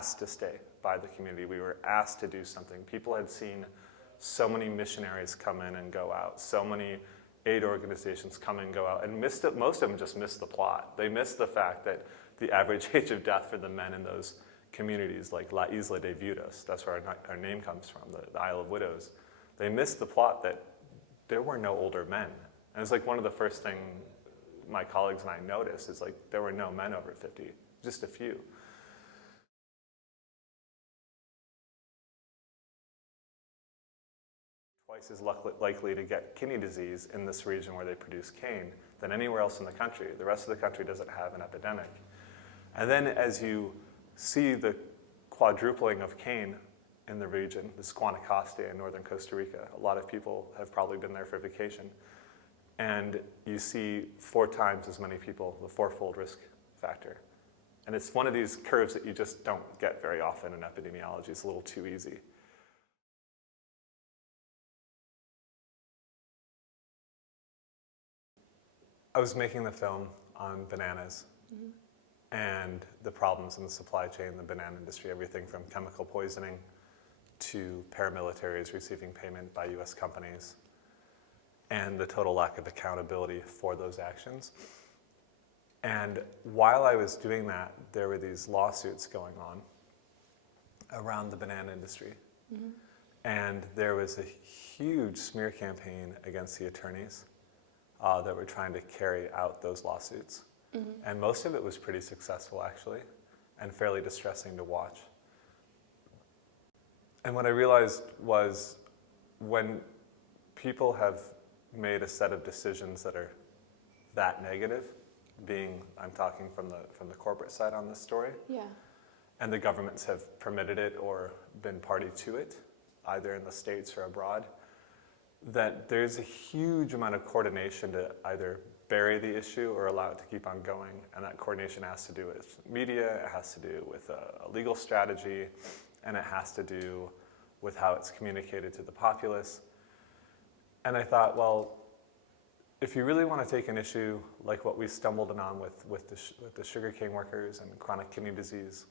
asked to stay by the community. We were asked to do something. People had seen so many missionaries come in and go out, so many aid organizations come and go out, and missed it. Most of them just missed the plot. They missed the fact that the average age of death for the men in those communities, like La Isla de Viudas, that's where our name comes from, the Isle of Widows, they missed the plot that there were no older men. And it's like one of the first things my colleagues and I noticed is like there were no men over 50, just a few. Twice as likely to get kidney disease in this region where they produce cane than anywhere else in the country. The rest of the country doesn't have an epidemic. And then as you see the quadrupling of cane in the region, this is Guanacaste in northern Costa Rica. A lot of people have probably been there for vacation. And you see 4 times as many people, the 4-fold risk factor. And it's one of these curves that you just don't get very often in epidemiology. It's a little too easy. I was making the film on bananas and the problems in the supply chain, the banana industry, everything from chemical poisoning to paramilitaries receiving payment by US companies and the total lack of accountability for those actions. And while I was doing that, there were these lawsuits going on around the banana industry. And there was a huge smear campaign against the attorneys that were trying to carry out those lawsuits. And most of it was pretty successful, actually, and fairly distressing to watch. And what I realized was when people have made a set of decisions that are that negative, I'm talking from the corporate side on this story, and the governments have permitted it or been party to it, either in the States or abroad, that there's a huge amount of coordination to either bury the issue or allow it to keep on going. And that coordination has to do with media, it has to do with a legal strategy, and it has to do with how it's communicated to the populace. And I thought, well, if you really want to take an issue like what we stumbled on with the sugarcane workers and chronic kidney disease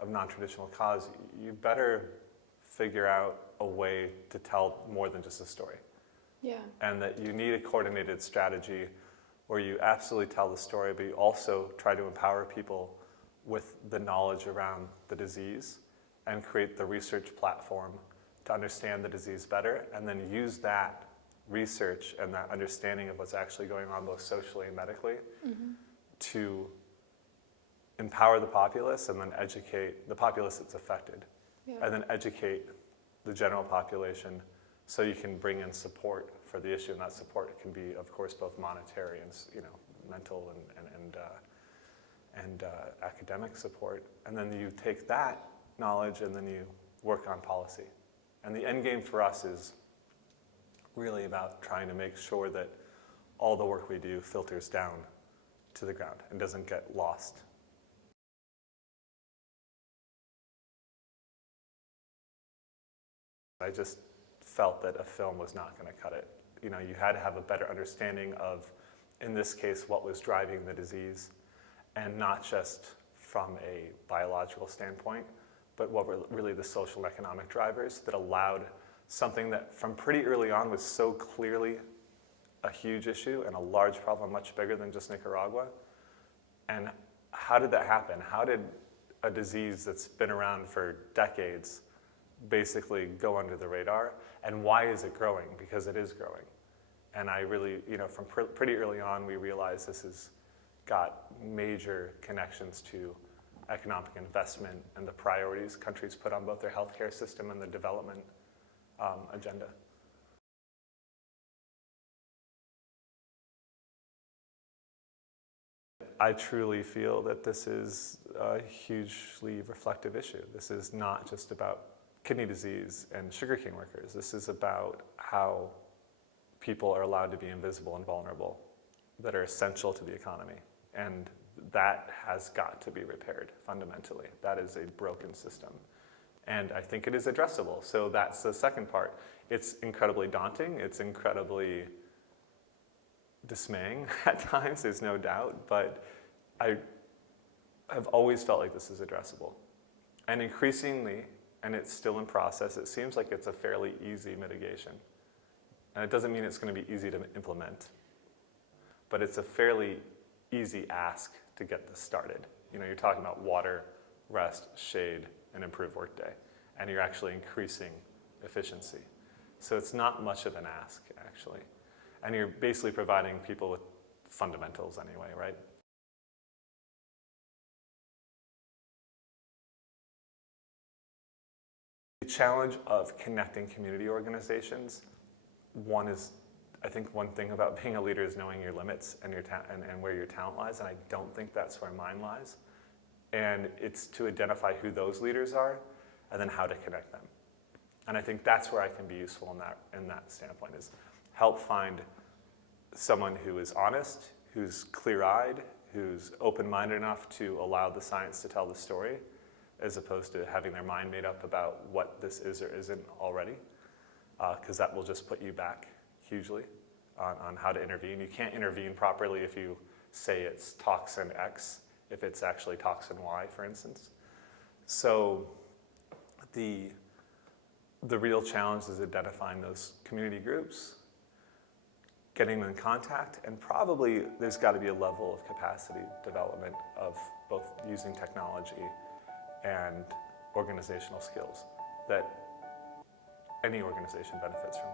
of non-traditional cause, you better figure out a way to tell more than just a story. And that you need a coordinated strategy where you absolutely tell the story, but you also try to empower people with the knowledge around the disease and create the research platform to understand the disease better, and then use that research and that understanding of what's actually going on both socially and medically to empower the populace and then educate the populace that's affected, and then educate the general population so you can bring in support for the issue. And that support can be, of course, both monetary and mental and academic support. And then you take that knowledge and then you work on policy. And the end game for us is really about trying to make sure that all the work we do filters down to the ground and doesn't get lost. I just felt that a film was not going to cut it. You had to have a better understanding of, in this case, what was driving the disease, and not just from a biological standpoint, but what were really the social and economic drivers that allowed something that from pretty early on was so clearly a huge issue and a large problem, much bigger than just Nicaragua. And how did that happen? How did a disease that's been around for decades basically go under the radar? And why is it growing? Because it is growing. And I really, from pretty early on, we realized this has got major connections to economic investment and the priorities countries put on both their healthcare system and the development agenda. I truly feel that this is a hugely reflective issue. This is not just about kidney disease and sugarcane workers. This is about how people are allowed to be invisible and vulnerable that are essential to the economy. And that has got to be repaired fundamentally. That is a broken system. And I think it is addressable. So that's the second part. It's incredibly daunting. It's incredibly dismaying at times, there's no doubt. But I have always felt like this is addressable. And increasingly, and it's still in process, it seems like it's a fairly easy mitigation. And it doesn't mean it's going to be easy to implement, but it's a fairly easy ask to get this started. You know, you're talking about water, rest, shade, and improved workday, and you're actually increasing efficiency. So it's not much of an ask, actually. And you're basically providing people with fundamentals anyway, right? The challenge of connecting community organizations, I think one thing about being a leader is knowing your limits and and where your talent lies, and I don't think that's where mine lies. And it's to identify who those leaders are and then how to connect them. And I think that's where I can be useful in that standpoint, is help find someone who is honest, who's clear-eyed, who's open-minded enough to allow the science to tell the story, as opposed to having their mind made up about what this is or isn't already, because that will just put you back hugely on how to intervene. You can't intervene properly if you say it's toxin X, if it's actually toxin Y, for instance. So the real challenge is identifying those community groups, getting them in contact, and probably there's got to be a level of capacity development of both using technology and organizational skills that any organization benefits from.